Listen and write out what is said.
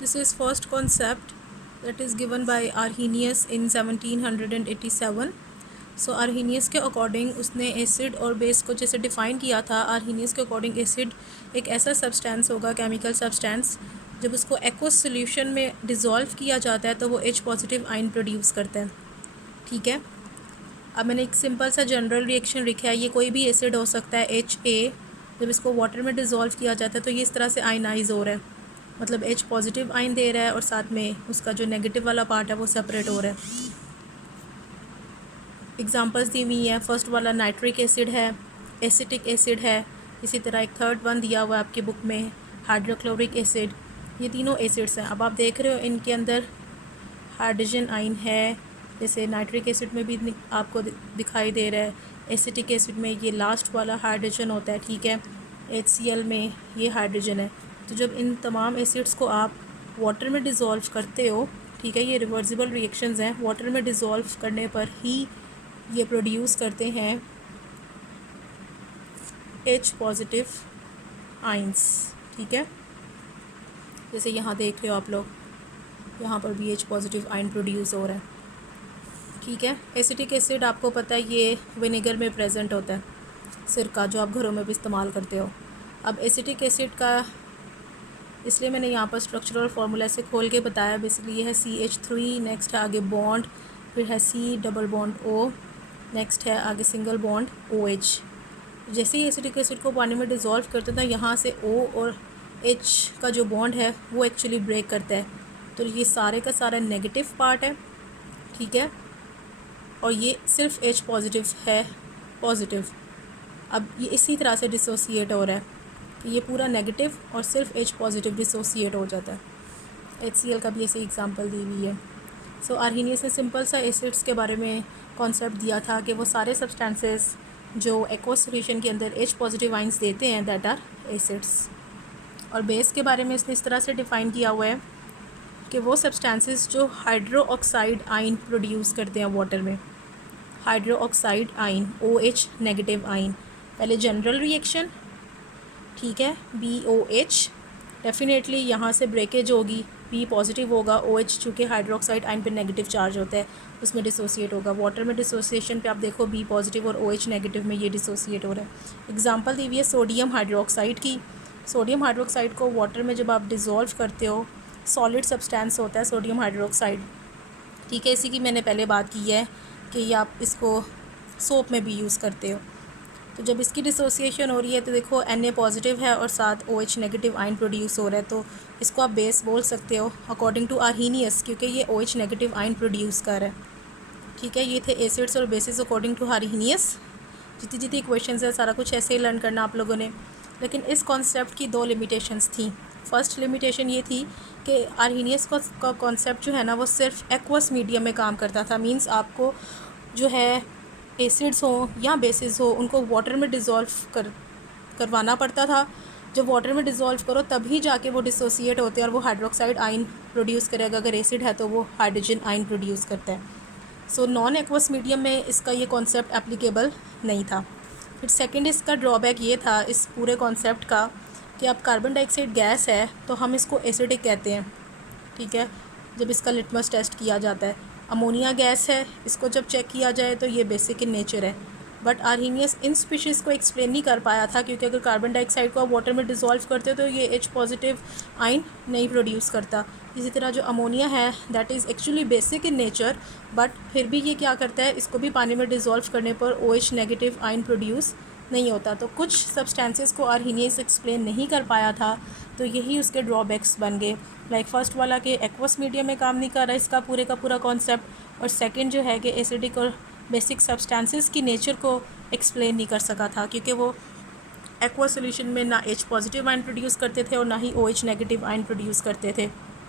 This is first concept that is given by Arrhenius in 1787. So Arrhenius के according उसने acid और base को जैसे डिफ़ाइन किया था, आर्हीनियस के अकॉर्डिंग एसिड एक ऐसा सब्सटेंस होगा, केमिकल सब्सटेंस, जब उसको एक्वस सोल्यूशन में डिज़ोल्व किया जाता है तो वो H पॉजिटिव आयन प्रोड्यूस करता है। ठीक है, अब मैंने एक सिंपल सा जनरल रिएक्शन लिखा है, ये कोई भी एसिड हो सकता है HA, जब इसको वाटर में डिज़ोल्व किया जाता है तो ये इस तरह से आयनाइज हो रहा है, मतलब H पॉजिटिव आयन दे रहा है और साथ में उसका जो नेगेटिव वाला पार्ट है वो सेपरेट हो रहा है। एग्जांपल्स दी हुई हैं, फर्स्ट वाला नाइट्रिक एसिड है, एसिटिक एसिड है, इसी तरह एक थर्ड वन दिया हुआ है आपकी बुक में, हाइड्रोक्लोरिक एसिड। ये तीनों एसिड्स हैं। अब आप देख रहे हो इनके अंदर हाइड्रोजन आयन है, जैसे नाइट्रिक एसिड में भी आपको दिखाई दे रहा है, एसिटिक एसिड में ये लास्ट वाला हाइड्रोजन होता है। ठीक है, HCl में ये हाइड्रोजन है। तो जब इन तमाम एसिड्स को आप वाटर में डिज़ोल्व करते हो, ठीक है, ये रिवर्सिबल रिएक्शंस हैं, वाटर में डिज़ोल्व करने पर ही ये प्रोड्यूस करते हैं H पॉजिटिव आइंस। ठीक है, जैसे यहाँ देख रहे हो आप लोग, यहाँ पर भी H पॉजिटिव आयन प्रोड्यूस हो रहा है। ठीक है, एसिटिक एसिड आपको पता है ये विनेगर में प्रेजेंट होता है, सिरका जो आप घरों में भी इस्तेमाल करते हो। अब एसिटिक एसिड का इसलिए मैंने यहाँ पर स्ट्रक्चरल फार्मूला से खोल के बताया। बेसिकली ये है CH3, नेक्स्ट है आगे बॉन्ड, फिर है C double bond O, next है आगे सिंगल बॉन्ड OH। जैसे ही एसिटिक एसिड को पानी में डिज़ोल्व करते हैं यहाँ से O और H का जो बॉन्ड है वो एक्चुअली ब्रेक करता है, तो ये सारे का सारा नेगेटिव पार्ट है। ठीक है, और ये सिर्फ H पॉजिटिव है, पॉजिटिव। अब ये इसी तरह से डिसोसिएट हो रहा है कि ये पूरा नेगेटिव और सिर्फ H पॉजिटिव डिसोसिएट हो जाता है। HCl का भी ऐसी एग्जांपल दी हुई है। सो आर्हीनियस ने सिंपल सा एसिड्स के बारे में कॉन्सेप्ट दिया था कि वो सारे सब्सटेंसेस जो एक्वस सॉल्यूशन के अंदर H पॉजिटिव आइंस देते हैं दैट आर एसिड्स। और बेस के बारे में इसने इस तरह से डिफ़ाइन किया हुआ है कि वो सब्सटेंसेस जो हाइड्रो ऑक्साइड आयन प्रोड्यूस करते हैं वाटर में, hydro oxide ion OH negative ion. पहले जनरल रिएक्शन, ठीक है, BOH, डेफिनेटली यहाँ से ब्रेकेज होगी, B पॉजिटिव होगा, OH चूँकि हाइड्रोक्साइड आयन पे नेगेटिव चार्ज होता है उसमें डिसोसिएट होगा। वाटर में डिसोसिएशन पे आप देखो B पॉजिटिव और OH नेगेटिव में ये डिसोसिएट हो रहा है। एग्जांपल दी हुई है सोडियम हाइड्रोक्साइड की। सोडियम हाइड्रोक्साइड को वाटर में जब आप डिज़ोल्व करते हो, सॉलिड सब्सटेंस होता है सोडियम हाइड्रोक्साइड। ठीक है, इसी की मैंने पहले बात की है कि आप इसको सोप में भी यूज़ करते हो। तो जब इसकी डिसोसिएशन हो रही है तो देखो Na पॉजिटिव है और साथ OH नेगेटिव आयन प्रोड्यूस हो रहा है, तो इसको आप बेस बोल सकते हो अकॉर्डिंग टू आर्हीनियस, क्योंकि ये OH नेगेटिव आयन प्रोड्यूस कर रहा है। ठीक है, ये थे एसिड्स और बेसिस अकॉर्डिंग टू आर्हीनियस। जितनी जितनी इक्वेशंस है सारा कुछ ऐसे ही लर्न करना आप लोगों ने। लेकिन इस कॉन्सेप्ट की दो लिमिटेशंस थी। फर्स्ट लिमिटेशन ये थी कि आर्हीनियस का कॉन्सेप्ट जो है ना वो सिर्फ एक्वस मीडियम में काम करता था। मीन्स आपको जो है एसिड्स हो या बेसिस हो उनको वाटर में डिज़ोल्व करवाना पड़ता था। जब वाटर में डिज़ोल्व करो तभी जाके वो डिसोसिएट होते हैं और वो हाइड्रोक्साइड आयन प्रोड्यूस करेगा। अगर एसिड है तो वो हाइड्रोजन आयन प्रोड्यूस करता है। सो नॉन एक्वस मीडियम में इसका ये कॉन्सेप्ट एप्लीकेबल नहीं था। फिर सेकंड इसका ड्रॉबैक ये था इस पूरे कॉन्सेप्ट का कि अब कार्बन डाइऑक्साइड गैस है तो हम इसको एसिडिक कहते हैं। ठीक है, जब इसका लिटमस टेस्ट किया जाता है। अमोनिया गैस है, इसको जब चेक किया जाए तो ये बेसिक इन नेचर है। बट आर्हीनियस इन स्पीशीज़ को एक्सप्लेन नहीं कर पाया था, क्योंकि अगर कार्बन डाइऑक्साइड को आप वाटर में डिज़ोल्व करते हो तो ये H पॉजिटिव आयन नहीं प्रोड्यूस करता। इसी तरह जो अमोनिया है that is actually basic in nature, but फिर भी ये क्या करता है, इसको भी पानी में डिज़ोल्व करने पर OH नेगेटिव आयन प्रोड्यूस नहीं होता। तो कुछ सब्सटेंसेस को आर्हीनियस एक्सप्लेन नहीं कर पाया था, तो यही उसके ड्रॉबैक्स बन गए। लाइक फर्स्ट वाला कि एक्वस मीडियम में काम नहीं कर रहा इसका पूरे का पूरा कॉन्सेप्ट, और सेकंड जो है कि एसिडिक और बेसिक सब्सटेंसेस की नेचर को एक्सप्लेन नहीं कर सका था, क्योंकि वो एक्वा सॉल्यूशन में ना H पॉजिटिव आयन प्रोड्यूस करते थे और ना ही OH नेगेटिव आयन प्रोड्यूस करते थे।